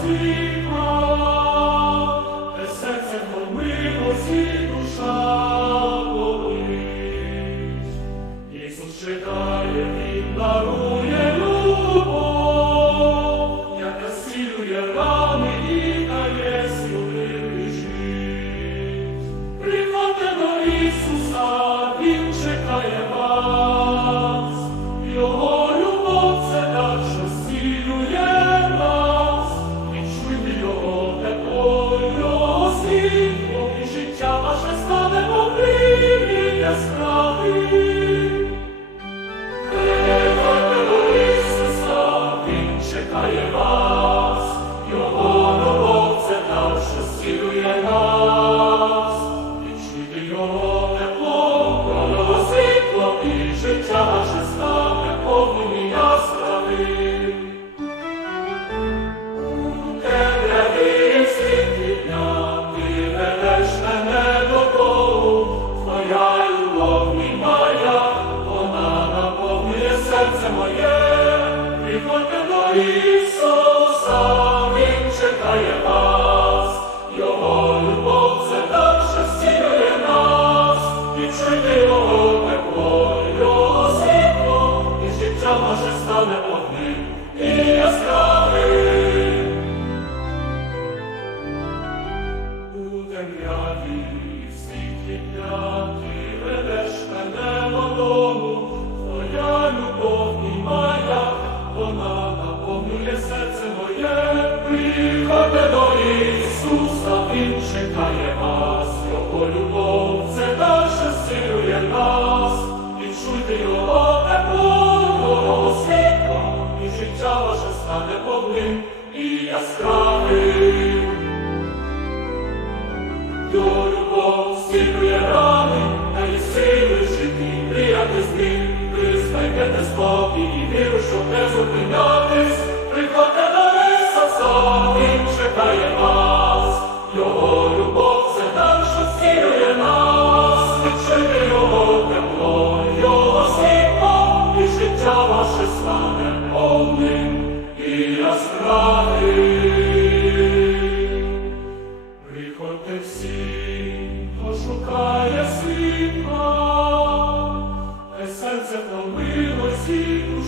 Світла, де серце помило всі душа. чекає вас, його ново це там, що сілує нас, відчуйте його. Може стане одним і яскраво. єднає нас, його любов це та, що нас, відчуйте його теплого світла, і життя ваше стане повним і яскравим. Його любов зцілює рани, та й сили в прияти з ним, признайте слові і віру, стане повним і розправи. Приходьте всі, хто шукає світла, де серце втомилось і душа.